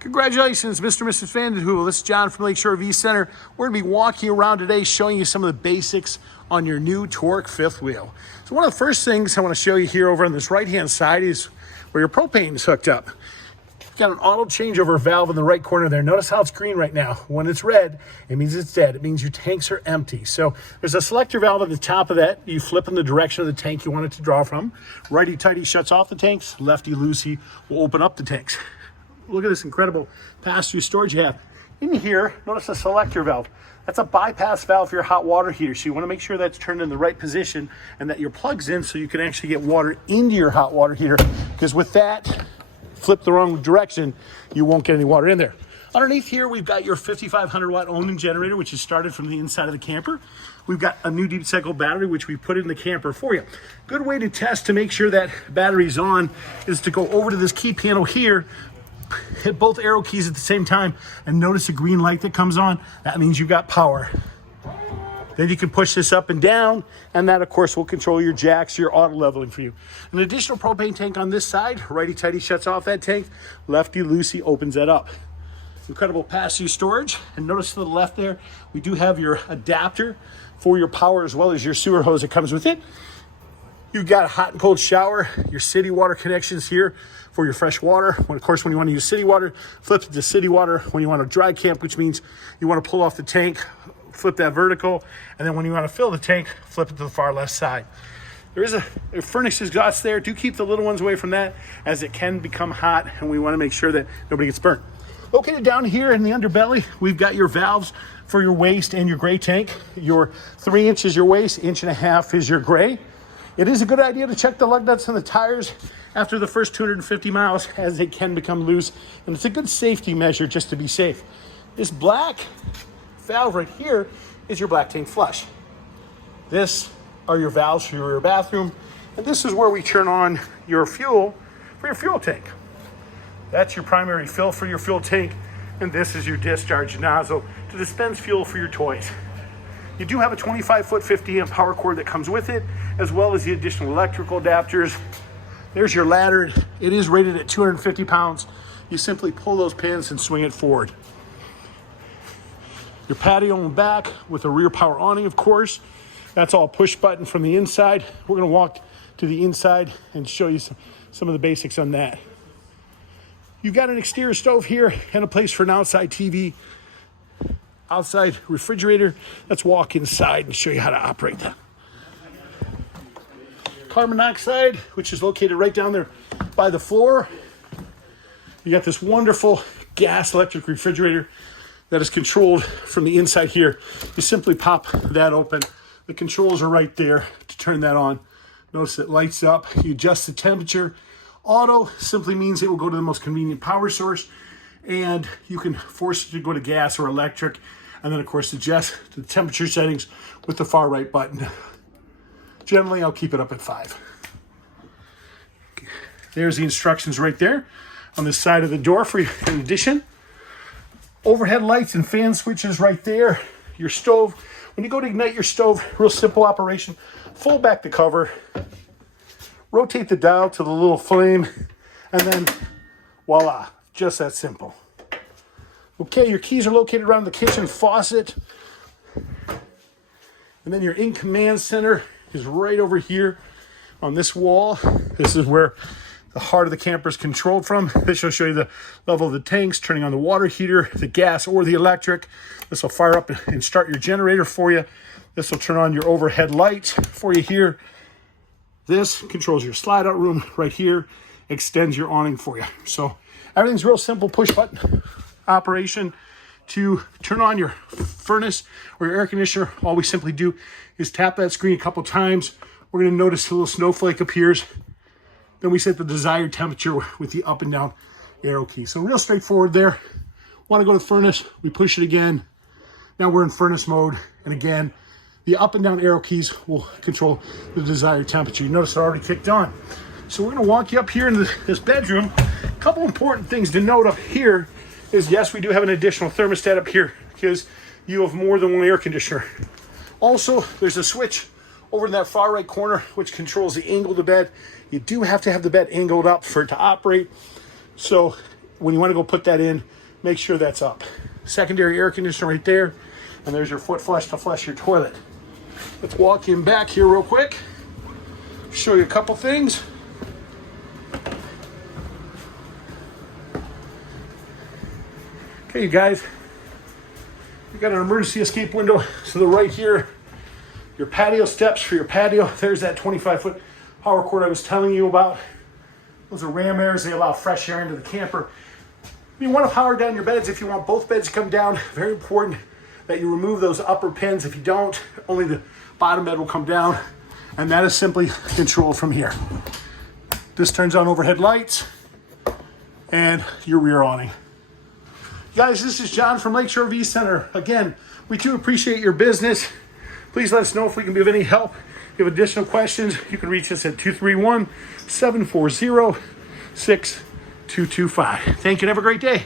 Congratulations, Mr. and Mrs. Vandenheuvel. This is John from Lakeshore V Center. We're going to be walking around today showing you some of the basics on your new Torque fifth wheel. So one of the first things I want to show you here over on this right-hand side is where your propane is hooked up. You've got an auto changeover valve in the right corner there. Notice how it's green right now. When it's red, it means it's dead. It means your tanks are empty. So there's a selector valve at the top of that. You flip in the direction of the tank you want it to draw from. Righty-tighty shuts off the tanks. Lefty-loosey will open up the tanks. Look at this incredible pass-through storage you have. In here, notice the selector valve. That's a bypass valve for your hot water heater. So you want to make sure that's turned in the right position and that your plug's in so you can actually get water into your hot water heater. Because with that, flip the wrong direction, you won't get any water in there. Underneath here, we've got your 5,500 watt Onan generator, which is started from the inside of the camper. We've got a new deep cycle battery, which we put in the camper for you. Good way to test to make sure that battery's on is to go over to this key panel here, hit both arrow keys at the same time, and notice a green light that comes on. That means you've got power. Then you can push this up and down, and that, of course, will control your jacks, your auto leveling for you. An additional propane tank on this side. Righty-tighty shuts off that tank. Lefty-loosey opens that up. Incredible pass-through storage. And notice to the left there, we do have your adapter for your power as well as your sewer hose that comes with it. You've got a hot and cold shower, your city water connections here for your fresh water. Of course, when you want to use city water, flip it to city water. When you want to dry camp, which means you want to pull off the tank, flip that vertical. And then when you want to fill the tank, flip it to the far left side. There is a furnace exhaust there. Do keep the little ones away from that as it can become hot, and we want to make sure that nobody gets burnt. Located down here in the underbelly, we've got your valves for your waste and your gray tank. Your 3 inches your waste, 1.5 inches is your gray. It is a good idea to check the lug nuts and the tires after the first 250 miles as they can become loose. And it's a good safety measure just to be safe. This black valve right here is your black tank flush. This are your valves for your bathroom. And this is where we turn on your fuel for your fuel tank. That's your primary fill for your fuel tank. And this is your discharge nozzle to dispense fuel for your toys. You do have a 25-foot 50-amp power cord that comes with it, as well as the additional electrical adapters. There's your ladder. It is rated at 250 pounds. You simply pull those pins and swing it forward. Your patio in the back with a rear power awning, of course. That's all push button from the inside. We're going to walk to the inside and show you some of the basics on that. You've got an exterior stove here and a place for an outside TV. Outside refrigerator. Let's walk inside and show you how to operate that. Carbon monoxide, which is located right down there by the floor. You got this wonderful gas electric refrigerator that is controlled from the inside here. You simply pop that open. The controls are right there to turn that on. Notice it lights up. You adjust the temperature. Auto simply means it will go to the most convenient power source, and you can force it to go to gas or electric. And then, of course, adjust the temperature settings with the far right button. Generally, I'll keep it up at 5. There's the instructions right there on the side of the door for you. In addition, overhead lights and fan switches right there. Your stove. When you go to ignite your stove, real simple operation. Fold back the cover. Rotate the dial to the little flame. And then, voila. Just that simple. Okay, your keys are located around the kitchen faucet. And then your in command center is right over here on this wall. This is where the heart of the camper is controlled from. This will show you the level of the tanks, turning on the water heater, the gas, or the electric. This will fire up and start your generator for you. This will turn on your overhead lights for you here. This controls your slide out room right here, extends your awning for you. So everything's real simple, push button operation. To turn on your furnace or your air conditioner, all we simply do is tap that screen a couple times. We're going to notice a little snowflake appears. Then we set the desired temperature with the up and down arrow key. So real straightforward there. Want to go to the furnace, we push it again. Now we're in furnace mode. And again, the up and down arrow keys will control the desired temperature. You notice it already kicked on. So we're going to walk you up here into this bedroom. A couple important things to note up here is, yes, we do have an additional thermostat up here because you have more than one air conditioner. Also, there's a switch over in that far right corner which controls the angle of the bed. You do have to have the bed angled up for it to operate. So when you want to go put that in, make sure that's up. Secondary air conditioner right there, and there's your foot flush to flush your toilet. Let's walk in back here real quick, show you a couple things. Okay, you guys, you got an emergency escape window to the right here. Your patio steps for your patio. There's that 25-foot power cord I was telling you about. Those are ram airs. They allow fresh air into the camper. You want to power down your beds if you want both beds to come down. Very important that you remove those upper pins. If you don't, only the bottom bed will come down. And that is simply controlled from here. This turns on overhead lights and your rear awning. Guys, this is John from Lakeshore RV Center. Again, we do appreciate your business. Please let us know if we can be of any help. If you have additional questions, you can reach us at 231-740-6225. Thank you and have a great day.